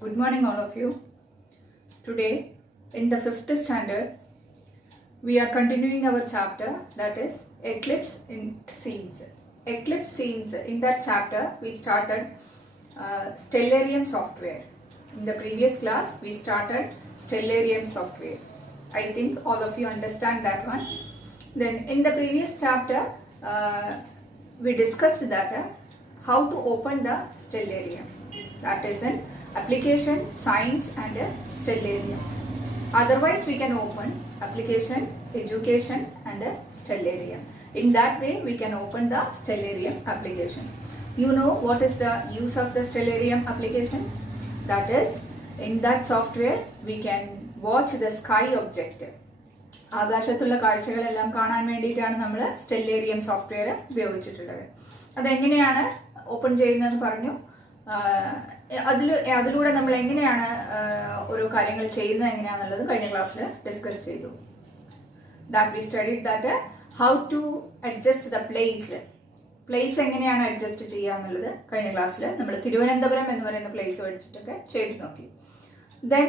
Good morning, all of you. Today, in the 5th standard, we are continuing our chapter, that is Eclipse in Scenes. Eclipse Scenes, in that chapter, we started Stellarium software. In the previous class, we started Stellarium software. I think all of you understand that one. Then, in the previous chapter, we discussed that how to open the Stellarium. That is an application, science and Stellarium. Otherwise, we can open application, education and Stellarium. In that way, we can open the Stellarium application. You know what is the use of the Stellarium application? That is, in that software, we can watch the sky object. ആകാശത്തുള്ള കാഴ്ചകളെല്ലാം കാണാൻ വേണ്ടിയിട്ടാണ് നമ്മൾ Stellarium software ഉപയോഗിച്ചിട്ടുള്ളത്. അതെങ്ങനെയാണ് open ചെയ്യുന്നതെന്ന് പറഞ്ഞു. അതിലൂടെ നമ്മൾ എങ്ങനെയാണ് ഓരോ കാര്യങ്ങൾ ചെയ്യുന്നത് എങ്ങനെയാണെന്നുള്ളത് കഴിഞ്ഞ ക്ലാസ്സിൽ ഡിസ്കസ് ചെയ്തു. That we studied that how to adjust the place എങ്ങനെയാണ് അഡ്ജസ്റ്റ് ചെയ്യുക എന്നുള്ളത് കഴിഞ്ഞ ക്ലാസ്സിൽ നമ്മൾ തിരുവനന്തപുരം എന്ന് പറയുന്ന പ്ലേസ് പഠിച്ചിട്ടൊക്കെ ചെയ്ത് നോക്കി. Then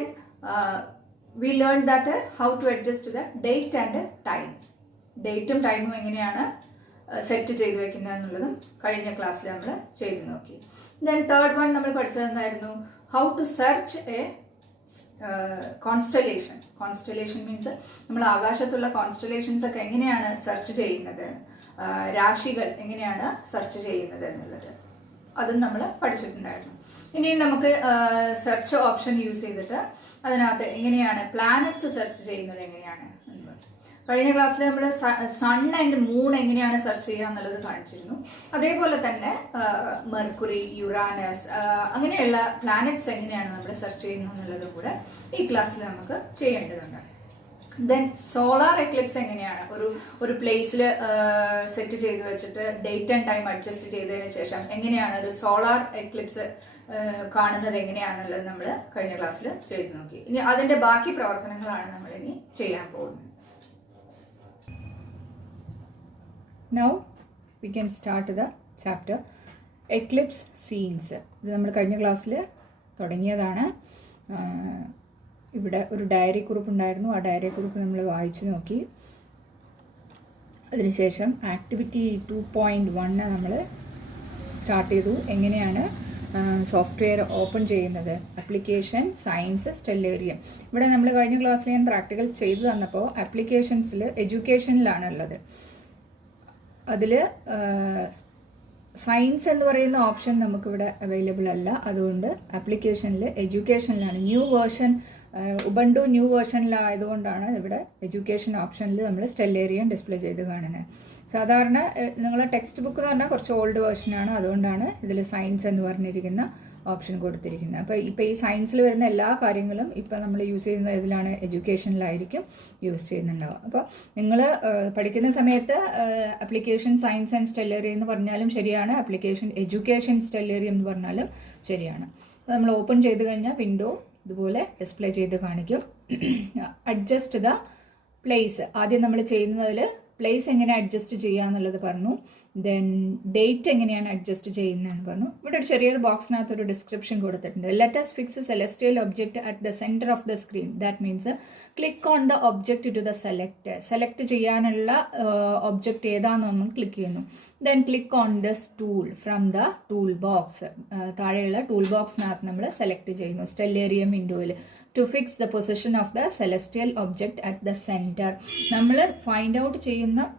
we learned that how to adjust the date and time. ഡേറ്റും ടൈമും എങ്ങനെയാണ് സെറ്റ് ചെയ്ത് വെക്കുന്നത് എന്നുള്ളതും കഴിഞ്ഞ ക്ലാസ്സിൽ നമ്മൾ ചെയ്ത് നോക്കി. ദെൻ തേർഡ് വൺ നമ്മൾ പഠിച്ചതെന്നായിരുന്നു how to search a constellation. Constellation means നമ്മൾ ആകാശത്തുള്ള കോൺസ്റ്റലേഷൻസ് ഒക്കെ എങ്ങനെയാണ് സെർച്ച് ചെയ്യുന്നത്, രാശികൾ എങ്ങനെയാണ് സെർച്ച് ചെയ്യുന്നത് എന്നുള്ളത് അതും നമ്മൾ പഠിച്ചിട്ടുണ്ടായിരുന്നു. ഇനി നമുക്ക് സെർച്ച് ഓപ്ഷൻ യൂസ് ചെയ്തിട്ട് അതിനകത്ത് എങ്ങനെയാണ് പ്ലാനറ്റ്സ് സെർച്ച് ചെയ്യുന്നത് എങ്ങനെയാണ് എന്നുള്ളത് കഴിഞ്ഞ ക്ലാസ്സിൽ നമ്മൾ സൺ ആൻഡ് മൂൺ എങ്ങനെയാണ് സെർച്ച് ചെയ്യുക എന്നുള്ളത് കാണിച്ചിരുന്നു. അതേപോലെ തന്നെ മെർക്കുറി, യുറാനസ് അങ്ങനെയുള്ള പ്ലാനറ്റ്സ് എങ്ങനെയാണ് നമ്മൾ സെർച്ച് ചെയ്യുന്നത് എന്നുള്ളതും കൂടെ ഈ ക്ലാസ്സിൽ നമുക്ക് ചെയ്യേണ്ടതുണ്ട്. ദെൻ സോളാർ എക്ലിപ്സ് എങ്ങനെയാണ് ഒരു പ്ലേസിൽ സെറ്റ് ചെയ്ത് വെച്ചിട്ട് ഡേറ്റ് ആൻഡ് ടൈം അഡ്ജസ്റ്റ് ചെയ്തതിന് ശേഷം എങ്ങനെയാണ് ഒരു സോളാർ എക്ലിപ്സ് കാണുന്നത് എങ്ങനെയാണെന്നുള്ളത് നമ്മൾ കഴിഞ്ഞ ക്ലാസ്സിൽ ചെയ്ത് നോക്കി. ഇനി അതിന്റെ ബാക്കി പ്രവർത്തനങ്ങളാണ് നമ്മൾ ഇനി ചെയ്യാൻ പോകുന്നത്. Now we can start the chapter Eclipse scenes. ഇത് നമ്മൾ കഴിഞ്ഞ ക്ലാസ്സിൽ തുടങ്ങിയതാണ്. ഇവിടെ ഒരു ഡയറി കുറിപ്പ് ഉണ്ടായിരുന്നു. ആ ഡയറി കുറിപ്പ് നമ്മൾ വായിച്ചു നോക്കി. അതിനുശേഷം ആക്ടിവിറ്റി 2.1 നമ്മൾ സ്റ്റാർട്ട് ചെയ്തു. എങ്ങനെയാണ് സോഫ്റ്റ്വെയർ ഓപ്പൺ ചെയ്യുന്നത്, ആപ്ലിക്കേഷൻ, സയൻസ്, സ്റ്റെല്ലേറിയം. ഇവിടെ നമ്മൾ കഴിഞ്ഞ ക്ലാസ്സിൽ ഞാൻ പ്രാക്ടിക്കൽ ചെയ്തു തന്നപ്പോൾ ആപ്ലിക്കേഷൻസിൽ എഡ്യൂക്കേഷനിലാണ് ഉള്ളത്. അതിൽ സയൻസ് എന്ന് പറയുന്ന ഓപ്ഷൻ നമുക്കിവിടെ അവൈലബിൾ അല്ല. അതുകൊണ്ട് ആപ്ലിക്കേഷനിൽ എഡ്യൂക്കേഷനിലാണ്. ന്യൂ വേർഷൻ ഉബണ്ടു ന്യൂ വേർഷനിലായതുകൊണ്ടാണ് ഇവിടെ എഡ്യൂക്കേഷൻ ഓപ്ഷനിൽ നമ്മൾ സ്റ്റെല്ലേറിയം ഡിസ്പ്ലേ ചെയ്ത് കാണുന്നത്. സാധാരണ നിങ്ങളെ ടെക്സ്റ്റ് ബുക്ക് എന്ന് പറഞ്ഞാൽ കുറച്ച് ഓൾഡ് വേർഷനാണ്. അതുകൊണ്ടാണ് ഇതിൽ സയൻസ് എന്ന് പറഞ്ഞിരിക്കുന്ന ഓപ്ഷൻ കൊടുത്തിരിക്കുന്നത്. അപ്പോൾ ഇപ്പോൾ ഈ സയൻസിൽ വരുന്ന എല്ലാ കാര്യങ്ങളും ഇപ്പോൾ നമ്മൾ യൂസ് ചെയ്യുന്ന ഇതിലാണ്, എഡ്യൂക്കേഷനിലായിരിക്കും യൂസ് ചെയ്യുന്നുണ്ടാവുക. അപ്പോൾ നിങ്ങൾ പഠിക്കുന്ന സമയത്ത് ആപ്ലിക്കേഷൻ, സയൻസ് ആൻഡ് സ്റ്റെല്ലേറിയം എന്ന് പറഞ്ഞാലും ശരിയാണ്, ആപ്ലിക്കേഷൻ, എഡ്യൂക്കേഷൻ, സ്റ്റെല്ലേറിയം എന്ന് പറഞ്ഞാലും ശരിയാണ്. അപ്പോൾ നമ്മൾ ഓപ്പൺ ചെയ്ത് കഴിഞ്ഞാൽ വിൻഡോ ഇതുപോലെ ഡിസ്പ്ലേ ചെയ്ത് കാണിക്കും. അഡ്ജസ്റ്റ് ദ പ്ലേസ് ആദ്യം നമ്മൾ ചെയ്യുന്നതിൽ പ്ലേസ് എങ്ങനെ അഡ്ജസ്റ്റ് ചെയ്യുക എന്നുള്ളത് പറഞ്ഞു. ദെൻ ഡേറ്റ് എങ്ങനെയാണ് അഡ്ജസ്റ്റ് ചെയ്യുന്നതെന്ന് പറഞ്ഞു. ഇവിടെ ഒരു ചെറിയൊരു ബോക്സിനകത്ത് ഒരു ഡിസ്ക്രിപ്ഷൻ കൊടുത്തിട്ടുണ്ട്. Let us fix a celestial object at the center of the screen. That means click on the object to the select ചെയ്യാനുള്ള ഒബ്ജക്റ്റ് ഏതാണെന്ന് നമ്മൾ ക്ലിക്ക് ചെയ്യുന്നു. Then click on this tool from the tool box. താഴെയുള്ള tool ബോക്സിനകത്ത് നമ്മൾ select ചെയ്യുന്നു Stellarium വിൻഡോയിൽ. To fix the position of the celestial object at the centre. നമ്മൾ ഫൈൻഡ് ഔട്ട് ചെയ്യുന്ന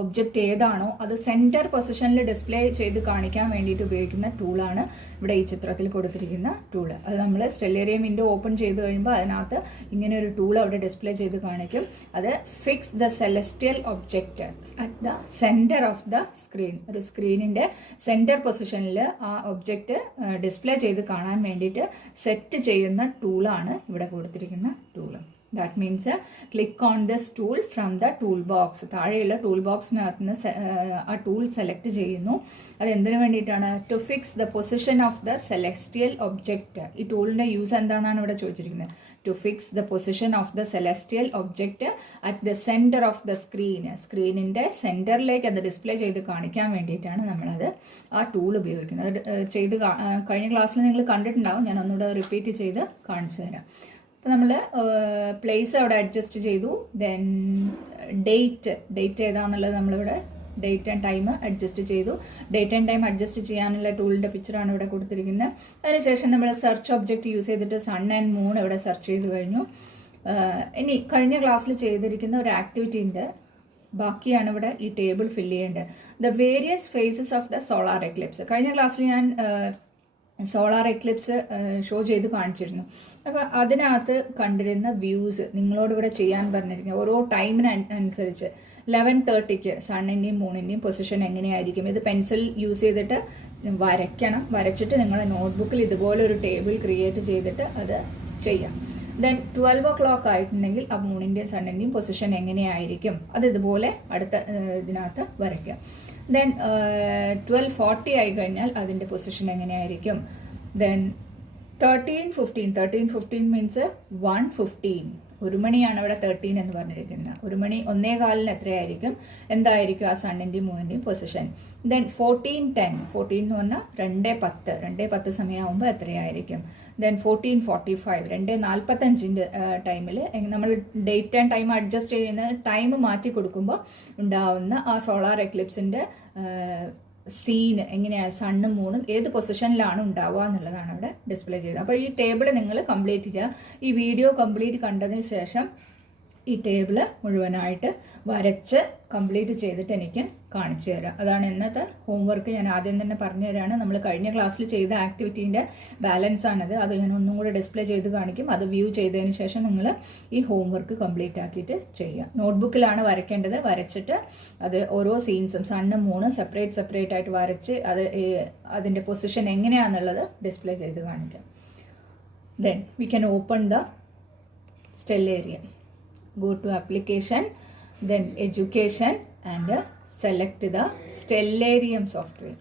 ഒബ്ജക്റ്റ് ഏതാണോ അത് സെൻറ്റർ പൊസിഷനിൽ ഡിസ്പ്ലേ ചെയ്ത് കാണിക്കാൻ വേണ്ടിയിട്ട് ഉപയോഗിക്കുന്ന ടൂളാണ് ഇവിടെ ഈ ചിത്രത്തിൽ കൊടുത്തിരിക്കുന്ന ടൂള്. അത് നമ്മൾ സ്റ്റെല്ലേറിയം വിൻഡോ ഓപ്പൺ ചെയ്ത് കഴിയുമ്പോൾ അതിനകത്ത് ഇങ്ങനെ ഒരു ടൂൾ അവിടെ ഡിസ്പ്ലേ ചെയ്ത് കാണിക്കും. അത് fix the celestial object at the centre of the screen. ഒരു സ്ക്രീനിൻ്റെ സെൻറ്റർ പൊസിഷനിൽ ആ ഒബ്ജക്റ്റ് ഡിസ്പ്ലേ ചെയ്ത് കാണാൻ വേണ്ടിയിട്ട് സെറ്റ് ചെയ്യുന്ന ടൂളാണ് ഇവിടെ കൊടുത്തിരിക്കുന്ന tool. That means click on this tool from the toolbox. താഴെയുള്ള ടൂൾ ബോക്സിനകത്ത് നിന്ന് ആ ടൂൾ സെലക്ട് ചെയ്യുന്നു. അത് എന്തിനു വേണ്ടിയിട്ടാണ്? To fix the position of the celestial object. ഈ ടൂളിൻ്റെ യൂസ് എന്താണെന്നാണ് ഇവിടെ ചോദിച്ചിരിക്കുന്നത്. to fix the position of the celestial object at the center of the screen. സ്ക്രീനിൻ്റെ സെൻറ്ററിലേക്ക് അത് ഡിസ്പ്ലേ ചെയ്ത് കാണിക്കാൻ വേണ്ടിയിട്ടാണ് നമ്മളത് ആ ടൂൾ ഉപയോഗിക്കുന്നത്. അത് ചെയ്ത് കഴിഞ്ഞ ക്ലാസ്സിൽ നിങ്ങൾ കണ്ടിട്ടുണ്ടാവും, ഞാൻ ഒന്നുകൂടെ റിപ്പീറ്റ് ചെയ്ത് കാണിച്ചു തരാം. അപ്പോൾ നമ്മൾ പ്ലേസ് അവിടെ അഡ്ജസ്റ്റ് ചെയ്തു. ദെൻ ഡേറ്റ് ഏതാണെന്നുള്ളത് നമ്മളിവിടെ ഡേറ്റ് ആൻഡ് ടൈം അഡ്ജസ്റ്റ് ചെയ്തു. ഡേറ്റ് ആൻഡ് ടൈം അഡ്ജസ്റ്റ് ചെയ്യാനുള്ള ടൂളിൻ്റെ പിക്ചറാണ് ഇവിടെ കൊടുത്തിരിക്കുന്നത്. അതിനുശേഷം നമ്മൾ സെർച്ച് ഒബ്ജക്റ്റ് യൂസ് ചെയ്തിട്ട് സൺ ആൻഡ് മൂൺ ഇവിടെ സെർച്ച് ചെയ്ത് കഴിഞ്ഞു. ഇനി കഴിഞ്ഞ ക്ലാസ്സിൽ ചെയ്തിരിക്കുന്ന ഒരു ആക്ടിവിറ്റീൻ്റെ ബാക്കിയാണ് ഇവിടെ ഈ ടേബിൾ ഫില്ല് ചെയ്യേണ്ടത്. The various phases of the solar eclipse. കഴിഞ്ഞ ക്ലാസ്സിൽ ഞാൻ സോളാർ എക്ലിപ്സ് ഷോ ചെയ്ത് കാണിച്ചിരുന്നു. അപ്പോൾ അതിനകത്ത് കണ്ടിരുന്ന വ്യൂസ് നിങ്ങളോട് ഇവിടെ ചെയ്യാൻ പറഞ്ഞിരിക്കുന്നത് ഓരോ ടൈമിനനുസരിച്ച് 11:30 സണ്ണിൻ്റെയും മൂണിൻ്റെയും പൊസിഷൻ എങ്ങനെയായിരിക്കും. ഇത് പെൻസിൽ യൂസ് ചെയ്തിട്ട് വരയ്ക്കണം. വരച്ചിട്ട് നിങ്ങളുടെ നോട്ട്ബുക്കിൽ ഇതുപോലെ ഒരു ടേബിൾ ക്രിയേറ്റ് ചെയ്തിട്ട് അത് ചെയ്യാം. ദെൻ 12 o'clock ആയിട്ടുണ്ടെങ്കിൽ ആ മൂണിൻ്റെയും സണ്ണിൻ്റെയും പൊസിഷൻ എങ്ങനെയായിരിക്കും അത് ഇതുപോലെ അടുത്ത ഇതിനകത്ത് വരയ്ക്കാം. ദെൻ 12:40 ആയി കഴിഞ്ഞാൽ അതിൻ്റെ പൊസിഷൻ എങ്ങനെയായിരിക്കും. Then 13:15 means 1:15. 1 മണിയാണ് ഇവിടെ 13 എന്ന് പറഞ്ഞിരിക്കുന്നത്. 1 മണി 1:15 എത്രയായിരിക്കും, എന്തായിരിക്കും ആ സണ്ണിൻ്റെയും മൂണിൻ്റെയും പൊസിഷൻ. ദെൻ 14:10 എന്ന് പറഞ്ഞാൽ 2:10 സമയമാകുമ്പോൾ എത്രയായിരിക്കും. ദെൻ 14:45 2:45 ടൈമിൽ നമ്മൾ ഡേറ്റ് ആൻഡ് ടൈം അഡ്ജസ്റ്റ് ചെയ്യുന്ന ടൈം മാറ്റി കൊടുക്കുമ്പോൾ ഉണ്ടാവുന്ന ആ സോളാർ എക്ലിപ്സിൻ്റെ സീന് എങ്ങനെയാണ്, സണ്ണും മൂണും ഏത് പൊസിഷനിലാണ് ഉണ്ടാവുക എന്നുള്ളതാണ് അവിടെ ഡിസ്പ്ലേ ചെയ്തത്. അപ്പോൾ ഈ ടേബിൾ നിങ്ങൾ കംപ്ലീറ്റ് ചെയ്യുക. ഈ വീഡിയോ കംപ്ലീറ്റ് കണ്ടതിന് ശേഷം ഈ ടേബിൾ മുഴുവനായിട്ട് വരച്ച് കംപ്ലീറ്റ് ചെയ്തിട്ട് എനിക്ക് കാണിച്ചു തരാം. അതാണ് ഇന്നത്തെ ഹോംവർക്ക്. ഞാൻ ആദ്യം തന്നെ പറഞ്ഞു തരാണ്. നമ്മൾ കഴിഞ്ഞ ക്ലാസ്സിൽ ചെയ്ത ആക്ടിവിറ്റീൻ്റെ ബാലൻസ് ആണത്. അത് ഞാൻ ഒന്നും കൂടെ ഡിസ്പ്ലേ ചെയ്ത് കാണിക്കും. അത് വ്യൂ ചെയ്തതിന് ശേഷം നിങ്ങൾ ഈ ഹോംവർക്ക് കംപ്ലീറ്റ് ആക്കിയിട്ട് ചെയ്യുക. നോട്ട്ബുക്കിലാണ് വരയ്ക്കേണ്ടത്. വരച്ചിട്ട് അത് ഓരോ സീൻസും സണ്ണും മൂണും സെപ്പറേറ്റ് ആയിട്ട് വരച്ച് അത് അതിൻ്റെ പൊസിഷൻ എങ്ങനെയാണെന്നുള്ളത് ഡിസ്പ്ലേ ചെയ്ത് കാണിക്കാം. Then we can open the stellarium. Go to application, then education, and select the stellarium software.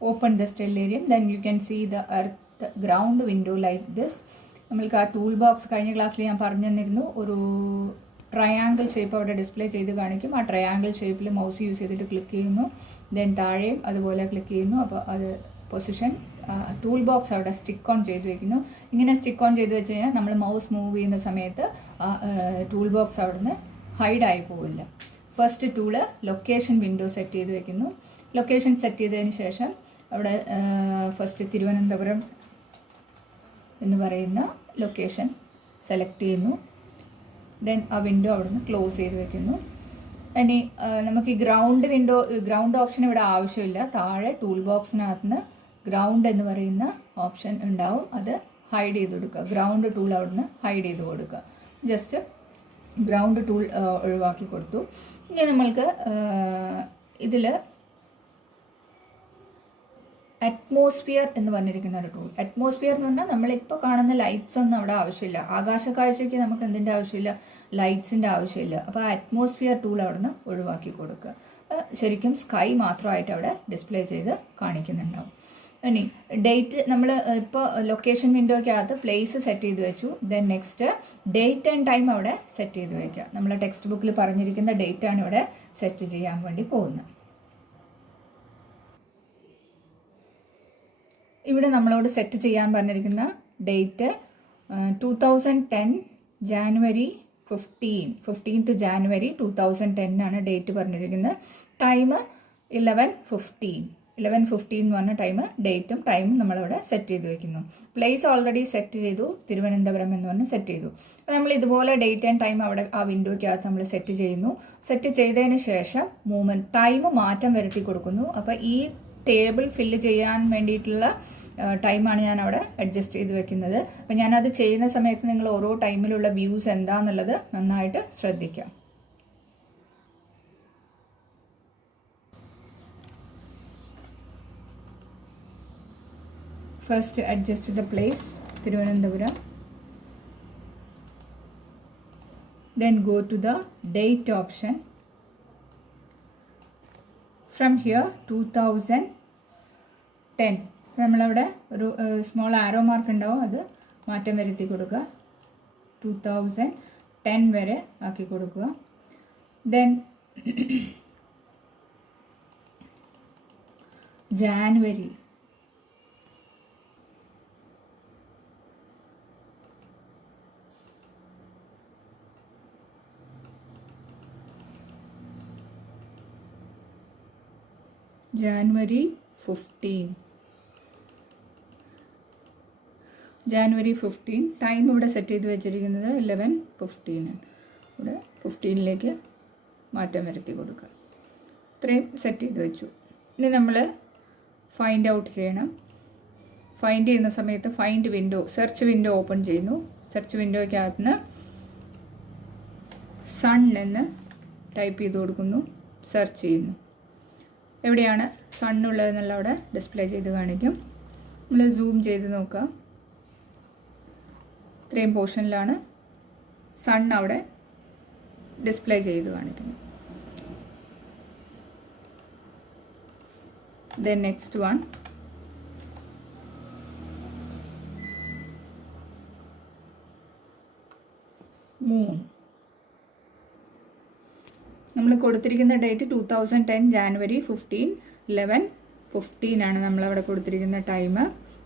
Open the stellarium, then you can see the earth ground window like this. നമ്മൾക്ക് ആ tool box കഴിഞ്ഞ ക്ലാസ്സിൽ ഞാൻ പറഞ്ഞു തന്നിരുന്നു. ഒരു triangle shape അവിടെ display ചെയ്ത് കാണിക്കും. ആ ട്രയാങ്കിൾ ഷേപ്പിൽ മൗസ് യൂസ് ചെയ്തിട്ട് ക്ലിക്ക് ചെയ്യുന്നു. ദെൻ താഴെയും അതുപോലെ ക്ലിക്ക് ചെയ്യുന്നു. അപ്പോൾ അത് പൊസിഷൻ ടൂൾ ബോക്സ് അവിടെ സ്റ്റിക്ക് ഓൺ ചെയ്ത് വെക്കുന്നു. ഇങ്ങനെ സ്റ്റിക്ക് ഓൺ ചെയ്ത് വെച്ച് കഴിഞ്ഞാൽ നമ്മൾ മൗസ് മൂവ് ചെയ്യുന്ന സമയത്ത് ടൂൾ ബോക്സ് അവിടുന്ന് ഹൈഡായി പോവില്ല. First tool location window set ചെയ്ത് വെക്കുന്നു. ലൊക്കേഷൻ സെറ്റ് ചെയ്തതിന് ശേഷം അവിടെ ഫസ്റ്റ് തിരുവനന്തപുരം എന്ന് പറയുന്ന ലൊക്കേഷൻ സെലക്ട് ചെയ്യുന്നു. ദെൻ ആ വിൻഡോ അവിടുന്ന് ക്ലോസ് ചെയ്ത് വെക്കുന്നു. ഇനി നമുക്ക് ഈ ഗ്രൗണ്ട് ഓപ്ഷൻ ഇവിടെ ആവശ്യമില്ല. താഴെ ടൂൾ ബോക്സിനകത്ത് ഗ്രൗണ്ട് എന്ന് പറയുന്ന ഓപ്ഷൻ ഉണ്ടാവും. അത് ഹൈഡ് ചെയ്ത് കൊടുക്കുക. ഗ്രൗണ്ട് ടൂൾ അവിടുന്ന് ഹൈഡ് ചെയ്ത് കൊടുക്കുക. ജസ്റ്റ് ഗ്രൗണ്ട് ടൂൾ ഒഴിവാക്കി കൊടുത്തു. ഇനി നമ്മൾക്ക് ഇതിൽ അറ്റ്മോസ്ഫിയർ എന്ന് പറഞ്ഞിരിക്കുന്ന ഒരു ടൂൾ. അറ്റ്മോസ്ഫിയർ എന്ന് പറഞ്ഞാൽ നമ്മളിപ്പോൾ കാണുന്ന ലൈറ്റ്സ് ഒന്നും അവിടെ ആവശ്യമില്ല. ആകാശക്കാഴ്ചയ്ക്ക് നമുക്ക് എന്തിൻ്റെ ആവശ്യമില്ല, ലൈറ്റ്സിൻ്റെ ആവശ്യമില്ല. അപ്പോൾ ആ അറ്റ്മോസ്ഫിയർ ടൂൾ അവിടുന്ന് ഒഴിവാക്കി കൊടുക്കുക. ശരിക്കും സ്കൈ മാത്രമായിട്ട് അവിടെ ഡിസ്പ്ലേ ചെയ്ത് കാണിക്കുന്നുണ്ടാവും. ഇനി ഡേറ്റ് നമ്മൾ ഇപ്പോൾ ലൊക്കേഷൻ വിൻഡോയ്ക്കകത്ത് പ്ലേസ് സെറ്റ് ചെയ്ത് വെച്ചു. Then next date and time അവിടെ സെറ്റ് ചെയ്ത് വയ്ക്കുക. നമ്മളെ ടെക്സ്റ്റ് ബുക്കിൽ പറഞ്ഞിരിക്കുന്ന ഡേറ്റാണ് ഇവിടെ സെറ്റ് ചെയ്യാൻ വേണ്ടി പോകുന്നത്. ഇവിടെ നമ്മളോട് സെറ്റ് ചെയ്യാൻ പറഞ്ഞിരിക്കുന്ന ഡേറ്റ് 2010 ജാനുവരി 15th ജാനുവരി 2010 ആണ് ഡേറ്റ് പറഞ്ഞിരിക്കുന്നത്. ടൈം 11:15 എന്ന് പറഞ്ഞ ടൈം, ഡേറ്റും ടൈമും നമ്മളിവിടെ സെറ്റ് ചെയ്ത് വെക്കുന്നു. പ്ലേസ് ഓൾറെഡി സെറ്റ് ചെയ്തു, തിരുവനന്തപുരം എന്ന് പറഞ്ഞ് സെറ്റ് ചെയ്തു. അപ്പോൾ നമ്മൾ ഇതുപോലെ ഡേറ്റ് ആൻഡ് ടൈം അവിടെ ആ വിൻഡോയ്ക്കകത്ത് നമ്മൾ സെറ്റ് ചെയ്യുന്നു. സെറ്റ് ചെയ്തതിന് ശേഷം ടൈം മാറ്റം വരുത്തി കൊടുക്കുന്നു. അപ്പോൾ ഈ ടേബിൾ ഫില്ല് ചെയ്യാൻ വേണ്ടിയിട്ടുള്ള ടൈമാണ് ഞാൻ അവിടെ അഡ്ജസ്റ്റ് ചെയ്ത് വെക്കുന്നത്. അപ്പോൾ ഞാനത് ചെയ്യുന്ന സമയത്ത് നിങ്ങൾ ഓരോ ടൈമിലുള്ള വ്യൂസ് എന്താണെന്നുള്ളത് നന്നായിട്ട് ശ്രദ്ധിക്കാം. First adjust the place, Thiruvananthapuram. Then go to the date option. From here 2010 നമ്മളവിടെ ഒരു സ്മോൾ ആരോ മാർക്ക് ഉണ്ടാവും, അത് മാറ്റം വരുത്തി കൊടുക്കുക. 2010 വരെ ആക്കി കൊടുക്കുക. Then January January 15. January 15 time ഇവിടെ സെറ്റ് ചെയ്ത് വെച്ചിരിക്കുന്നത് 11:15. ഇവിടെ 15ലേക്ക് മാറ്റം വരുത്തി കൊടുക്കുക. ഇത്രയും സെറ്റ് ചെയ്ത് വെച്ചു. ഇനി നമ്മൾ ഫൈൻഡ് ഔട്ട് ചെയ്യണം. ഫൈൻഡ് ചെയ്യുന്ന സമയത്ത് find window, search window open ചെയ്യുന്നു. സെർച്ച് വിൻഡോയ്ക്കകത്ത് സൺ എന്ന് ടൈപ്പ് ചെയ്ത് കൊടുക്കുന്നു. സെർച്ച് ചെയ്യുന്നു. എവിടെയാണ് സണ്ണുള്ളതെന്നുള്ള അവിടെ ഡിസ്പ്ലേ ചെയ്ത് കാണിക്കും. നമ്മൾ സൂം ചെയ്ത് നോക്കാം. ഇത്രയും പോർഷനിലാണ് സൺ അവിടെ ഡിസ്പ്ലേ ചെയ്ത് കാണിക്കുന്നത്. Then next one moon. നമ്മൾ കൊടുത്തിരിക്കുന്ന ഡേറ്റ് 2010 ജാനുവരി 15 11:15 ആണ് നമ്മളവിടെ കൊടുത്തിരിക്കുന്ന ടൈം.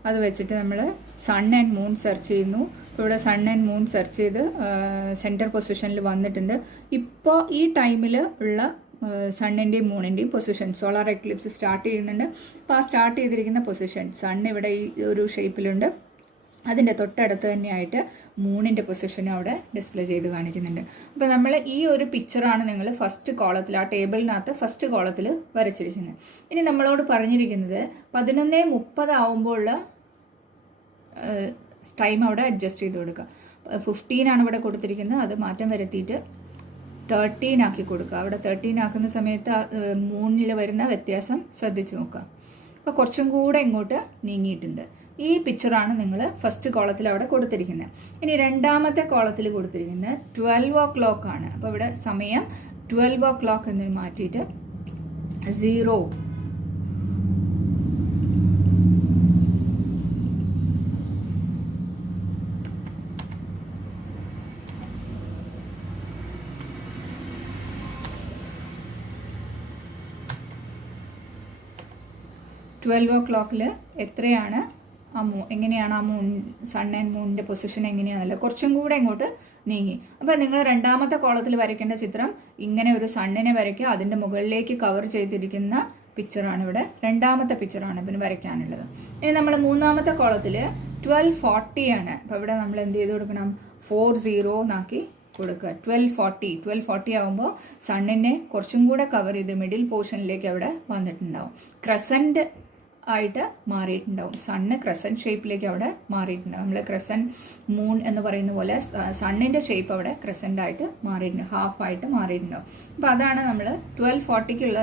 അത് വെച്ചിട്ട് നമ്മൾ സൺ ആൻഡ് മൂൺ സെർച്ച് ചെയ്യുന്നു. ഇപ്പോൾ ഇവിടെ സൺ ആൻഡ് മൂൺ സെർച്ച് ചെയ്ത് സെൻറ്റർ പൊസിഷനിൽ വന്നിട്ടുണ്ട്. ഇപ്പോൾ ഈ ടൈമിൽ ഉള്ള സണ്ണിൻ്റെയും മൂണിൻ്റെയും പൊസിഷൻ, സോളാർ എക്ലിപ്സ് സ്റ്റാർട്ട് ചെയ്യുന്നുണ്ട്. അപ്പോൾ ആ സ്റ്റാർട്ട് ചെയ്തിരിക്കുന്ന പൊസിഷൻ സൺ ഇവിടെ ഈ ഒരു ഷേപ്പിലുണ്ട്. അതിൻ്റെ തൊട്ടടുത്ത് തന്നെയായിട്ട് മൂണിൻ്റെ പൊസിഷനും അവിടെ ഡിസ്പ്ലേ ചെയ്ത് കാണിക്കുന്നുണ്ട്. അപ്പോൾ നമ്മൾ ഈ ഒരു പിക്ചറാണ് നിങ്ങൾ ഫസ്റ്റ് കോളത്തിൽ, ആ ടേബിളിനകത്ത് ഫസ്റ്റ് കോളത്തിൽ വരച്ചിരിക്കുന്നത്. ഇനി നമ്മളോട് പറഞ്ഞിരിക്കുന്നത് 11:30 ആവുമ്പോൾ ഉള്ള ടൈം അവിടെ അഡ്ജസ്റ്റ് ചെയ്ത് കൊടുക്കുക. 15 ആണ് ഇവിടെ കൊടുത്തിരിക്കുന്നത്. അത് മാറ്റം വരുത്തിയിട്ട് 13 ആക്കി കൊടുക്കുക. അവിടെ 13 ആക്കുന്ന സമയത്ത് മൂന്നിൽ വരുന്ന വ്യത്യാസം ശ്രദ്ധിച്ച് നോക്കുക. അപ്പോൾ കുറച്ചും കൂടെ ഇങ്ങോട്ട് നീങ്ങിയിട്ടുണ്ട്. ഈ പിക്ചറാണ് നിങ്ങൾ ഫസ്റ്റ് കോളത്തിൽ അവിടെ കൊടുത്തിരിക്കുന്നത്. ഇനി രണ്ടാമത്തെ കോളത്തിൽ കൊടുത്തിരിക്കുന്നത് 12 o'clock ആണ്. അപ്പോൾ ഇവിടെ സമയം 12 o'clock എന്ന് മാറ്റിയിട്ട് 0 12 o'clock എത്രയാണ് എങ്ങനെയാണ് ആ മൂൺ, സൺ ആൻഡ് മൂണിൻ്റെ പൊസിഷൻ എങ്ങനെയാണല്ലോ കുറച്ചും കൂടെ ഇങ്ങോട്ട് നീങ്ങി. അപ്പോൾ നിങ്ങൾ രണ്ടാമത്തെ കോളത്തിൽ വരയ്ക്കേണ്ട ചിത്രം ഇങ്ങനെ ഒരു സണ്ണിനെ വരയ്ക്കുക. അതിൻ്റെ മുകളിലേക്ക് കവർ ചെയ്തിരിക്കുന്ന പിക്ചറാണ് ഇവിടെ, രണ്ടാമത്തെ പിക്ചറാണ് പിന്നെ വരയ്ക്കാനുള്ളത്. ഇനി നമ്മൾ മൂന്നാമത്തെ കോളത്തിൽ 12:40 ആണ്. അപ്പോൾ ഇവിടെ നമ്മൾ എന്ത് ചെയ്ത് കൊടുക്കണം, 40 എന്നാക്കി കൊടുക്കുക. 12:40 ആകുമ്പോൾ സണ്ണിനെ കുറച്ചും കൂടെ കവർ ചെയ്ത് മിഡിൽ പോർഷനിലേക്ക് അവിടെ വന്നിട്ടുണ്ടാവും. ക്രസൻറ്റ് ആയിട്ട് മാറിയിട്ടുണ്ടാവും. സണ്ണ് ക്രസൻറ്റ് ഷേപ്പിലേക്ക് അവിടെ മാറിയിട്ടുണ്ടാവും. നമ്മൾ ക്രസൻറ്റ് മൂൺ എന്ന് പറയുന്ന പോലെ സണ്ണിൻ്റെ ഷേപ്പ് അവിടെ ക്രസൻ്റ് ആയിട്ട് മാറിയിട്ടുണ്ട്, ഹാഫായിട്ട് മാറിയിട്ടുണ്ടാവും. അപ്പോൾ അതാണ് നമ്മൾ 12:40ക്കുള്ള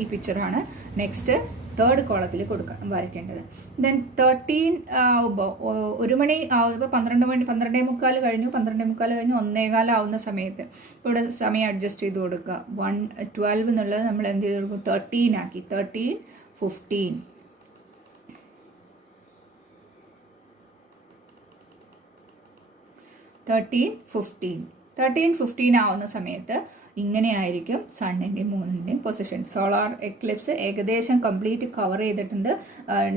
ഈ പിക്ചറാണ് നെക്സ്റ്റ് തേർഡ് കോളത്തിൽ വരയ്ക്കേണ്ടത്. ദെൻ 13 ആവുമ്പോൾ 1 മണി ആവുമ്പോൾ 12:45 കഴിഞ്ഞു. 12:45 കഴിഞ്ഞ് 1:15 ആവുന്ന സമയത്ത് ഇവിടെ സമയം അഡ്ജസ്റ്റ് ചെയ്ത് കൊടുക്കുക. 1:12 എന്നുള്ളത് നമ്മൾ എന്ത് ചെയ്ത് കൊടുക്കും, 13 ആക്കി. 13:15 13:15 ആവുന്ന സമയത്ത് ഇങ്ങനെയായിരിക്കും സണ്ണിൻ്റെയും മൂണിൻ്റെയും പൊസിഷൻ. സോളാർ എക്ലിപ്സ് ഏകദേശം കംപ്ലീറ്റ് കവർ ചെയ്തിട്ടുണ്ട്.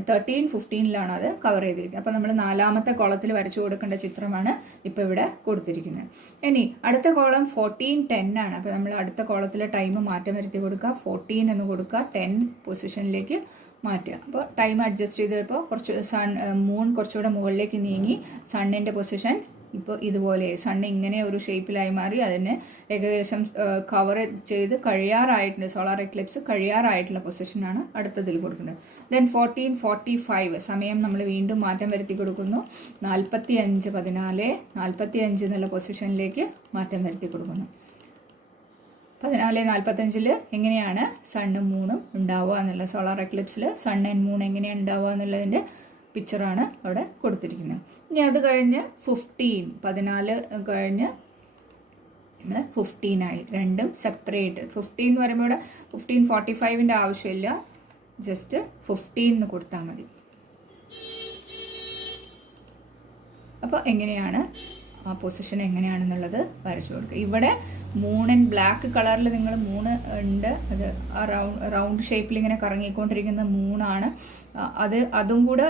13:15 അത് കവർ ചെയ്തിരിക്കുന്നത്. അപ്പോൾ നമ്മൾ നാലാമത്തെ കോളത്തിൽ വരച്ചു കൊടുക്കേണ്ട ചിത്രമാണ് ഇപ്പോൾ ഇവിടെ കൊടുത്തിരിക്കുന്നത്. ഇനി അടുത്ത കോളം 14:10 ആണ്. അപ്പോൾ നമ്മൾ അടുത്ത കോളത്തിലെ ടൈം മാറ്റം വരുത്തി കൊടുക്കുക. 14 എന്ന് കൊടുക്കുക, 10 പൊസിഷനിലേക്ക് മാറ്റുക. അപ്പോൾ ടൈം അഡ്ജസ്റ്റ് ചെയ്തപ്പോൾ മൂൺ കുറച്ചുകൂടെ മുകളിലേക്ക് നീങ്ങി. സണ്ണിൻ്റെ പൊസിഷൻ ഇപ്പോൾ ഇതുപോലെ സണ്ണ് ഇങ്ങനെ ഒരു ഷേപ്പിലായി മാറി. അതിന് ഏകദേശം കവർ ചെയ്ത് കഴിയാറായിട്ടുണ്ട്. സോളാർ എക്ലിപ്സ് കഴിയാറായിട്ടുള്ള പൊസിഷനാണ് അടുത്തതിൽ കൊടുക്കുന്നത്. ദെൻ 14:45 സമയം നമ്മൾ വീണ്ടും മാറ്റം വരുത്തി കൊടുക്കുന്നു. 45 എന്നുള്ള പൊസിഷനിലേക്ക് മാറ്റം വരുത്തി കൊടുക്കുന്നു. 14:45 എങ്ങനെയാണ് സണ്ണും മൂണും ഉണ്ടാവുക എന്നുള്ള, സോളാർ എക്ലിപ്സിൽ സൺ ആൻഡ് മൂൺ എങ്ങനെയാണ് ഉണ്ടാവുക എന്നുള്ളതിൻ്റെ പിക്ചറാണ് അവിടെ കൊടുത്തിരിക്കുന്നത്. ഇനി അത് കഴിഞ്ഞ് 14 കഴിഞ്ഞ് 15 ആയി. രണ്ടും സെപ്പറേറ്റ്. 15 എന്ന് പറയുമ്പോൾ ഇവിടെ 15:45 ആവശ്യമില്ല, ജസ്റ്റ് 15 എന്ന് കൊടുത്താൽ മതി. അപ്പോൾ എങ്ങനെയാണ് ആ പൊസിഷൻ എങ്ങനെയാണെന്നുള്ളത് വരച്ചു കൊടുക്കുക. ഇവിടെ മൂൺ ആൻഡ് ബ്ലാക്ക് കളറിൽ നിങ്ങൾ മൂണ് ഉണ്ട്, അത് ആ റൗണ്ട് ഷേപ്പിൽ ഇങ്ങനെ കറങ്ങിക്കൊണ്ടിരിക്കുന്ന മൂണാണ്. അതും കൂടെ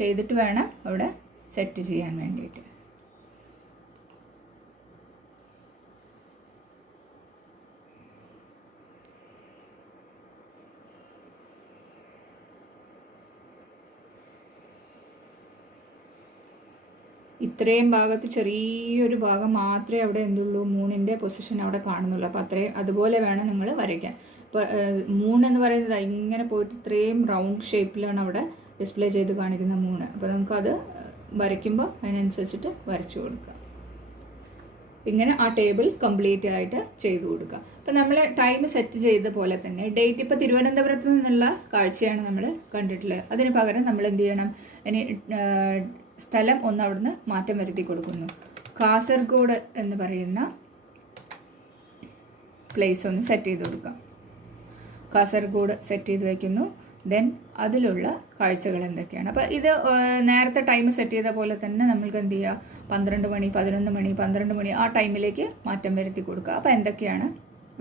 ചെയ്തിട്ട് വേണം അവിടെ സെറ്റ് ചെയ്യാൻ വേണ്ടിയിട്ട്. ഇത്രയും ഭാഗത്ത് ചെറിയൊരു ഭാഗം മാത്രമേ അവിടെ എന്തുള്ളൂ, മൂണിൻ്റെ പൊസിഷൻ അവിടെ കാണുന്നുള്ളൂ. അപ്പോൾ അതുപോലെ വേണം നിങ്ങൾ വരയ്ക്കാൻ. ഇപ്പോൾ മൂൺ എന്ന് പറയുന്നത് ഇങ്ങനെ പോയിട്ട് ഇത്രയും റൗണ്ട് ഷേപ്പിലാണ് അവിടെ ഡിസ്പ്ലേ ചെയ്ത് കാണിക്കുന്ന മൂണ്. അപ്പോൾ നമുക്കത് വരയ്ക്കുമ്പോൾ അതിനനുസരിച്ചിട്ട് വരച്ചു കൊടുക്കുക. ഇങ്ങനെ ആ ടേബിൾ കംപ്ലീറ്റ് ആയിട്ട് ചെയ്തു കൊടുക്കുക. അപ്പോൾ നമ്മൾ ടൈം സെറ്റ് ചെയ്ത പോലെ തന്നെ ഡേറ്റ് ഇപ്പോൾ തിരുവനന്തപുരത്ത് നിന്നുള്ള കാഴ്ചയാണ് നമ്മൾ കണ്ടിട്ടുള്ളത്. അതിന് പകരം നമ്മൾ എന്ത് ചെയ്യണം, ഇനി സ്ഥലം ഒന്ന് അവിടുന്ന് മാറ്റം വരുത്തി കൊടുക്കുന്നു. കാസർഗോഡ് എന്ന് പറയുന്ന പ്ലേസ് ഒന്ന് സെറ്റ് ചെയ്ത് കൊടുക്കാം. കാസർഗോഡ് സെറ്റ് ചെയ്ത് വയ്ക്കുന്നു. ദെൻ അതിലുള്ള കാഴ്ചകൾ എന്തൊക്കെയാണ്. അപ്പോൾ ഇത് നേരത്തെ ടൈം സെറ്റ് ചെയ്ത പോലെ തന്നെ നമ്മൾക്ക് എന്ത് ചെയ്യുക, 12 മണി 11 മണി 12 മണി ആ ടൈമിലേക്ക് മാറ്റം വരുത്തി കൊടുക്കുക. അപ്പോൾ എന്തൊക്കെയാണ്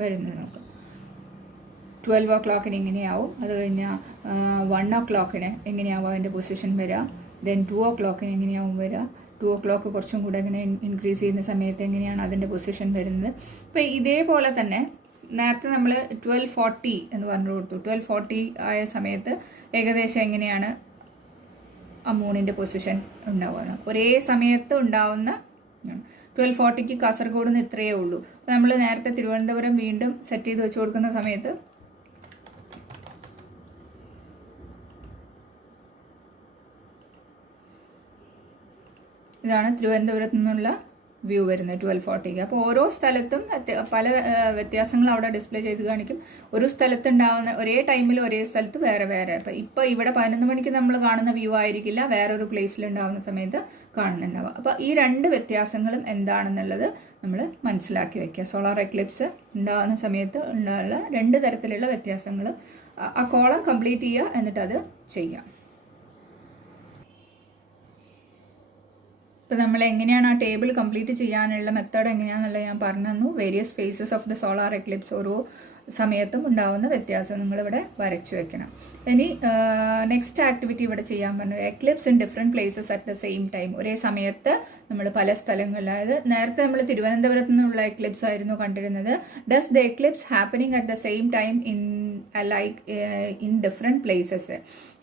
വരുന്നത് നോക്കാം. 12 o'clock എങ്ങനെയാവും, അത് കഴിഞ്ഞാൽ 1 o'clock എങ്ങനെയാവും അതിൻ്റെ പൊസിഷൻ വരിക. ദെൻ 2 o'clock എങ്ങനെയാവും വരിക. 2 o'clock കുറച്ചും കൂടെ ഇങ്ങനെ ഇൻക്രീസ് ചെയ്യുന്ന സമയത്ത് എങ്ങനെയാണ് അതിൻ്റെ പൊസിഷൻ വരുന്നത്. അപ്പോൾ ഇതേപോലെ തന്നെ നേരത്തെ നമ്മൾ 12:40 എന്ന് പറഞ്ഞു കൊടുത്തു. 12:40 ആയ സമയത്ത് ഏകദേശം എങ്ങനെയാണ് ആ മൂണിൻ്റെ പൊസിഷൻ ഉണ്ടാവുക, ഒരേ സമയത്ത് ഉണ്ടാവുന്ന. 12:40 കാസർഗോഡ് നിന്ന് ഇത്രയേ ഉള്ളൂ. അപ്പോൾ നമ്മൾ നേരത്തെ തിരുവനന്തപുരം വീണ്ടും സെറ്റ് ചെയ്ത് വെച്ച് കൊടുക്കുന്ന സമയത്ത് ഇതാണ് തിരുവനന്തപുരത്ത് നിന്നുള്ള വ്യൂ വരുന്നത് 12:40. അപ്പോൾ ഓരോ സ്ഥലത്തും പല വ്യത്യാസങ്ങൾ അവിടെ ഡിസ്പ്ലേ ചെയ്ത് കാണിക്കും. ഒരു സ്ഥലത്ത് ഉണ്ടാവുന്ന ഒരേ ടൈമിൽ ഒരേ സ്ഥലത്ത് വേറെ വേറെ. ഇപ്പോൾ ഇവിടെ 11 മണിക്ക് നമ്മൾ കാണുന്ന വ്യൂ ആയിരിക്കില്ല വേറൊരു പ്ലേസിൽ ഉണ്ടാവുന്ന സമയത്ത് കാണുന്നുണ്ടാവുക. അപ്പോൾ ഈ രണ്ട് വ്യത്യാസങ്ങളും എന്താണെന്നുള്ളത് നമ്മൾ മനസ്സിലാക്കി വെക്കുക. സോളാർ എക്ലിപ്സ് ഉണ്ടാകുന്ന സമയത്ത് ഉള്ള രണ്ട് തരത്തിലുള്ള വ്യത്യാസങ്ങളും ആ കോളം കംപ്ലീറ്റ് ചെയ്യുക, എന്നിട്ട് അത് ചെയ്യാം. ഇപ്പോൾ നമ്മൾ എങ്ങനെയാണ് ആ ടേബിൾ കംപ്ലീറ്റ് ചെയ്യാനുള്ള മെത്തേഡ് എങ്ങനെയാണെന്നുള്ളത് ഞാൻ പറഞ്ഞു തന്നു. Various phases of the solar eclipse, ഓരോ സമയത്തും ഉണ്ടാകുന്ന വ്യത്യാസം നിങ്ങളിവിടെ വരച്ചു വെക്കണം. ഇനി നെക്സ്റ്റ് ആക്ടിവിറ്റി ഇവിടെ ചെയ്യാൻ പറഞ്ഞു, Eclipse in different places at the same time. ഒരേ സമയത്ത് നമ്മൾ പല സ്ഥലങ്ങളിൽ, അതായത് നേരത്തെ നമ്മൾ തിരുവനന്തപുരത്ത് നിന്നുള്ള എക്ലിപ്സ് ആയിരുന്നു കണ്ടിരുന്നത്. Does the Eclipse happening at the same time in different places.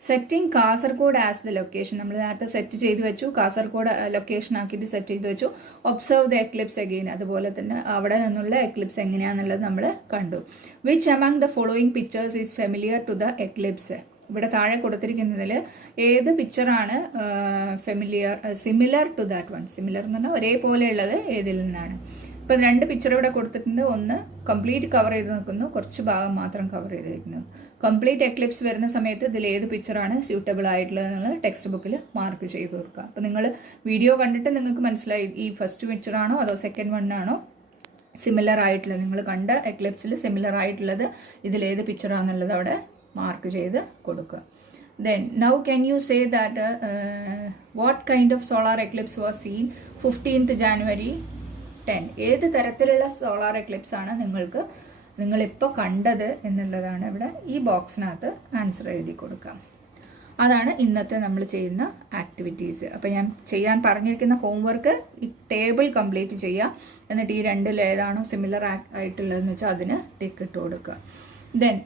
Setting Kasaragod as the location, നമ്മൾ നേരത്തെ സെറ്റ് ചെയ്ത് വെച്ചു, കാസർഗോഡ് ലൊക്കേഷൻ ആക്കിയിട്ട് സെറ്റ് ചെയ്ത് വെച്ചു. ഒബ്സർവ് ദ എക്ലിപ്സ് അഗെയിൻ, അതുപോലെ തന്നെ അവിടെ നിന്നുള്ള എക്ലിപ്സ് എങ്ങനെയാണെന്നുള്ളത് നമ്മൾ കണ്ടു. Which among the following pictures is familiar to the eclipse. ഇവിടെ താഴെ കൊടുത്തിരിക്കുന്നതിൽ ഏത് പിക്ചറാണ് similar to that one. Similar എന്ന് പറഞ്ഞാൽ ഒരേപോലെയുള്ളത് ഏതിൽ നിന്നാണ്. ഇപ്പം രണ്ട് പിക്ചർ ഇവിടെ കൊടുത്തിട്ടുണ്ട്. ഒന്ന് കംപ്ലീറ്റ് കവർ ചെയ്ത് നിൽക്കുന്നു, കുറച്ച് ഭാഗം മാത്രം കവർ ചെയ്തിരിക്കുന്നു. കംപ്ലീറ്റ് എക്ലിപ്സ് വരുന്ന സമയത്ത് ഇതിൽ ഏത് പിക്ചറാണ് സ്യൂട്ടബിൾ ആയിട്ടുള്ളത് നിങ്ങൾ ടെക്സ്റ്റ് ബുക്കിൽ മാർക്ക് ചെയ്ത് കൊടുക്കുക. അപ്പോൾ നിങ്ങൾ വീഡിയോ കണ്ടിട്ട് നിങ്ങൾക്ക് മനസ്സിലായി ഈ ഫസ്റ്റ് പിക്ചറാണോ അതോ സെക്കൻഡ് വണ്ണാണോ സിമിലർ ആയിട്ടുള്ളത്, നിങ്ങൾ കണ്ട എക്ലിപ്സിൽ സിമിലർ ആയിട്ടുള്ളത് ഇതിലേത് പിക്ചറാണെന്നുള്ളത് അവിടെ മാർക്ക് ചെയ്ത് കൊടുക്കുക. Then now can you say that what kind of solar eclipse was seen 15th January 10? ഏത് തരത്തിലുള്ള സോളാർ എക്ലിപ്സ് ആണ് നിങ്ങളിപ്പോൾ കണ്ടത് എന്നുള്ളതാണ് ഇവിടെ ഈ ബോക്സിനകത്ത് ആൻസർ എഴുതി കൊടുക്കാം. അതാണ് ഇന്നത്തെ നമ്മൾ ചെയ്യുന്ന ആക്ടിവിറ്റീസ്. അപ്പോൾ ഞാൻ ചെയ്യാൻ പറഞ്ഞിരിക്കുന്ന ഹോംവർക്ക് ഈ ടേബിൾ കംപ്ലീറ്റ് ചെയ്യുക, എന്നിട്ട് ഈ രണ്ടിൽ ഏതാണോ സിമിലർ ആയിട്ടുള്ളതെന്ന് വെച്ചാൽ അതിന് ടിക്ക് ഇട്ട് കൊടുക്കുക. ദെൻ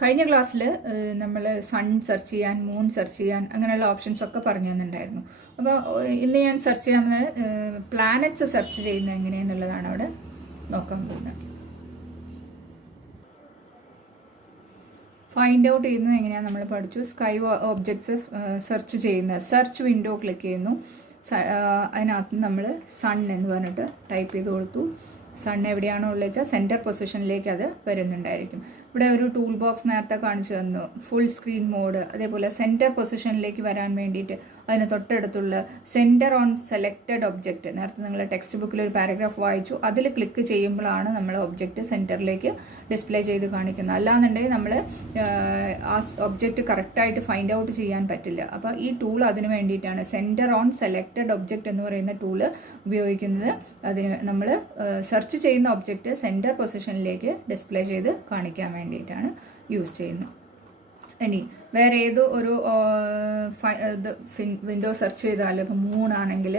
കഴിഞ്ഞ ക്ലാസ്സിൽ നമ്മൾ സൺ സെർച്ച് ചെയ്യാൻ, മൂൺ സെർച്ച് ചെയ്യാൻ അങ്ങനെയുള്ള ഓപ്ഷൻസ് ഒക്കെ പറഞ്ഞു തന്നിട്ടുണ്ടായിരുന്നു. അപ്പോൾ ഇന്ന് ഞാൻ സെർച്ച് ചെയ്യാവുന്നത് പ്ലാനറ്റ്സ് സെർച്ച് ചെയ്യുന്നത് എങ്ങനെയെന്നുള്ളതാണ് അവിടെ നോക്കാൻ പോകുന്നത്. ഫൈൻഡ് ഔട്ട് ചെയ്യുന്നത് എങ്ങനെയാണ് നമ്മൾ പഠിച്ചു. സ്കൈ ഒബ്ജക്ട്സ് സെർച്ച് ചെയ്യുന്നത്, സെർച്ച് വിൻഡോ ക്ലിക്ക് ചെയ്യുന്നു. അതിനകത്ത് നമ്മൾ സൺ എന്ന് പറഞ്ഞിട്ട് ടൈപ്പ് ചെയ്ത് കൊടുത്തു. സൺ എവിടെയാണോ ഉള്ളത് വെച്ചാൽ സെൻറ്റർ പൊസിഷനിലേക്ക് അത് വരുന്നുണ്ടായിരിക്കും. ഇവിടെ ഒരു ടൂൾ ബോക്സ് നേരത്തെ കാണിച്ചു തന്നു, ഫുൾ സ്ക്രീൻ മോഡ്, അതേപോലെ സെൻറ്റർ പൊസിഷനിലേക്ക് വരാൻ വേണ്ടിയിട്ട് അതിന് തൊട്ടടുത്തുള്ള സെൻറ്റർ ഓൺ സെലക്റ്റഡ് ഒബ്ജക്റ്റ്, നേരത്തെ നിങ്ങൾ ടെക്സ്റ്റ് ബുക്കിൽ ഒരു പാരഗ്രാഫ് വായിച്ചു, അതിൽ ക്ലിക്ക് ചെയ്യുമ്പോഴാണ് നമ്മൾ ഒബ്ജക്റ്റ് സെൻറ്ററിലേക്ക് ഡിസ്പ്ലേ ചെയ്ത് കാണിക്കുന്നത്. അല്ലാന്നുണ്ടെങ്കിൽ നമ്മൾ ആ ഒബ്ജക്റ്റ് കറക്റ്റായിട്ട് ഫൈൻഡ് ഔട്ട് ചെയ്യാൻ പറ്റില്ല. അപ്പോൾ ഈ ടൂൾ അതിന് വേണ്ടിയിട്ടാണ്, സെൻറ്റർ ഓൺ സെലക്റ്റഡ് ഒബ്ജക്റ്റ് എന്ന് പറയുന്ന ടൂള് ഉപയോഗിക്കുന്നത്. അതിന് നമ്മൾ സെർച്ച് ചെയ്യുന്ന ഒബ്ജക്റ്റ് സെൻറ്റർ പൊസിഷനിലേക്ക് ഡിസ്പ്ലേ ചെയ്ത് കാണിക്കാൻ വേണ്ടിയിട്ടാണ് യൂസ് ചെയ്യുന്നത്. ഇനി വേറെ ഏതോ ഒരു വിൻഡോ സെർച്ച് ചെയ്താൽ, ഇപ്പോൾ മൂണാണെങ്കിൽ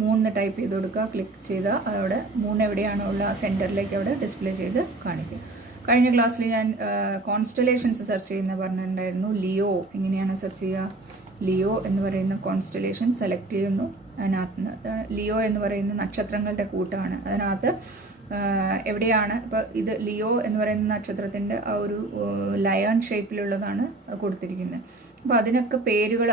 മൂന്ന് ടൈപ്പ് ചെയ്ത് കൊടുക്കുക, ക്ലിക്ക് ചെയ്താൽ അതവിടെ മൂന്ന് എവിടെയാണോ ഉള്ള ആ സെൻറ്ററിലേക്ക് അവിടെ ഡിസ്പ്ലേ ചെയ്ത് കാണിക്കും. കഴിഞ്ഞ ക്ലാസ്സിൽ ഞാൻ കോൺസ്റ്റലേഷൻസ് സെർച്ച് ചെയ്യുന്ന പറഞ്ഞിട്ടുണ്ടായിരുന്നു. ലിയോ എങ്ങനെയാണ് സെർച്ച് ചെയ്യുക? ലിയോ എന്ന് പറയുന്ന കോൺസ്റ്റലേഷൻ സെലക്ട് ചെയ്യുന്നു. അതിനകത്ത് ലിയോ എന്ന് പറയുന്ന നക്ഷത്രങ്ങളുടെ കൂട്ടമാണ്. അതിനകത്ത് എവിടെയാണ് ഇപ്പോൾ ഇത് ലിയോ എന്ന് പറയുന്ന നക്ഷത്രത്തിൻ്റെ ആ ഒരു ലയൺ ഷേപ്പിലുള്ളതാണ് കൊടുത്തിരിക്കുന്നത്. അപ്പോൾ അതിനൊക്കെ പേരുകൾ,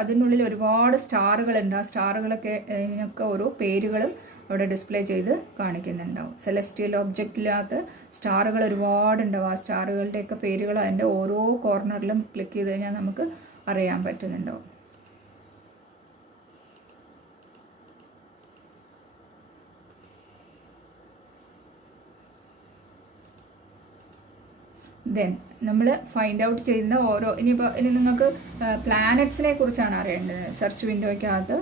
അതിനുള്ളിൽ ഒരുപാട് സ്റ്റാറുകളുണ്ട്. ആ സ്റ്റാറുകളൊക്കെ ഇതിനൊക്കെ ഓരോ പേരുകളും അവിടെ ഡിസ്പ്ലേ ചെയ്ത് കാണിക്കുന്നുണ്ടാവും. സെലസ്റ്റിയൽ ഒബ്ജക്റ്റിനകത്ത് സ്റ്റാറുകൾ ഒരുപാടുണ്ടാവും. ആ സ്റ്റാറുകളുടെയൊക്കെ പേരുകൾ അതിൻ്റെ ഓരോ കോർണറിലും ക്ലിക്ക് ചെയ്ത് കഴിഞ്ഞാൽ നമുക്ക് അറിയാൻ പറ്റുന്നുണ്ടാവും. ദെൻ നമ്മൾ ഫൈൻഡ് ഔട്ട് ചെയ്യുന്ന ഓരോ, ഇനി നിങ്ങൾക്ക് പ്ലാനറ്റ്സിനെ കുറിച്ചാണ് അറിയേണ്ടത്. സെർച്ച് വിൻഡോയ്ക്കകത്ത്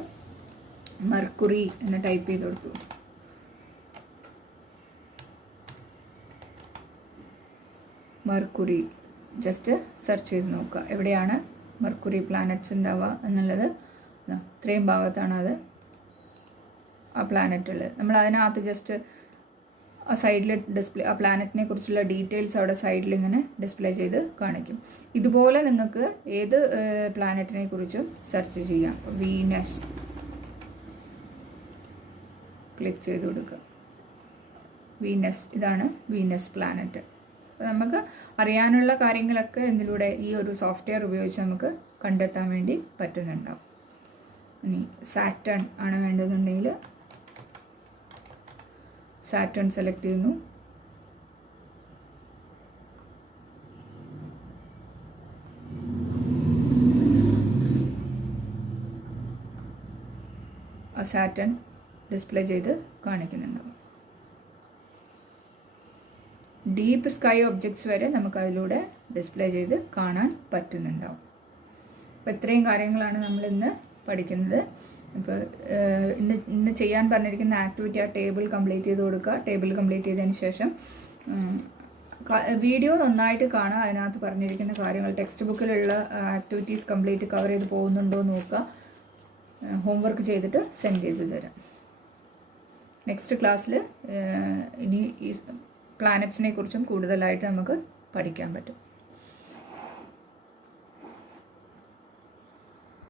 മെർക്കുറി എന്ന് ടൈപ്പ് ചെയ്ത് കൊടുത്തു. മെർക്കുറി ജസ്റ്റ് സെർച്ച് ചെയ്ത് നോക്കുക, എവിടെയാണ് മെർക്കുറി പ്ലാനറ്റ്സ് ഉണ്ടാവുക എന്നുള്ളത്. ഇത്രയും ഭാഗത്താണ് അത് ആ പ്ലാനറ്റ് ഉള്ളത്. നമ്മൾ അതിനകത്ത് ജസ്റ്റ് ആ സൈഡിൽ ഡിസ്പ്ലേ, ആ പ്ലാനറ്റിനെ കുറിച്ചുള്ള ഡീറ്റെയിൽസ് അവിടെ സൈഡിൽ ഇങ്ങനെ ഡിസ്പ്ലേ ചെയ്ത് കാണിക്കും. ഇതുപോലെ നിങ്ങൾക്ക് ഏത് പ്ലാനറ്റിനെ കുറിച്ചും സെർച്ച് ചെയ്യാം. വീനസ് ക്ലിക്ക് ചെയ്ത് കൊടുക്കുക. വീനസ്, ഇതാണ് വീനസ് പ്ലാനറ്റ്. അപ്പോൾ നമുക്ക് അറിയാനുള്ള കാര്യങ്ങളൊക്കെ ഇതിലൂടെ ഈ ഒരു സോഫ്റ്റ്വെയർ ഉപയോഗിച്ച് നമുക്ക് കണ്ടെത്താൻ വേണ്ടി പറ്റുന്നുണ്ടാവും. ഇനി സാറ്റേൺ ആണ് വേണ്ടതെന്നുണ്ടെങ്കിൽ സാറ്റേൺ സെലക്ട് ചെയ്യുന്നു. ആ സാറ്റേൺ ഡിസ്പ്ലേ ചെയ്ത് കാണിക്കുന്നുണ്ടാവും. ഡീപ്പ് സ്കൈ ഒബ്ജക്ട്സ് വരെ നമുക്കതിലൂടെ ഡിസ്പ്ലേ ചെയ്ത് കാണാൻ പറ്റുന്നുണ്ടാവും. അപ്പോൾ ഇത്രയും കാര്യങ്ങളാണ് നമ്മളിന്ന് പഠിക്കുന്നത്. ഇപ്പോൾ ഇന്ന് ചെയ്യാൻ പറഞ്ഞിരിക്കുന്ന ആക്ടിവിറ്റി, ആ ടേബിൾ കംപ്ലീറ്റ് ചെയ്ത് കൊടുക്കുക. ടേബിൾ കംപ്ലീറ്റ് ചെയ്തതിന് ശേഷം വീഡിയോ നന്നായിട്ട് കാണുക. അതിനകത്ത് പറഞ്ഞിരിക്കുന്ന കാര്യങ്ങൾ, ടെക്സ്റ്റ് ബുക്കിലുള്ള ആക്ടിവിറ്റീസ് കംപ്ലീറ്റ് കവർ ചെയ്ത് പോകുന്നുണ്ടോ നോക്കുക. ഹോംവർക്ക് ചെയ്തിട്ട് സെൻഡ് ചെയ്ത് തരാം. നെക്സ്റ്റ് ക്ലാസ്സിൽ ഇനി ഈ പ്ലാനറ്റ്സിനെ കുറിച്ചും കൂടുതലായിട്ട് നമുക്ക് പഠിക്കാൻ പറ്റും.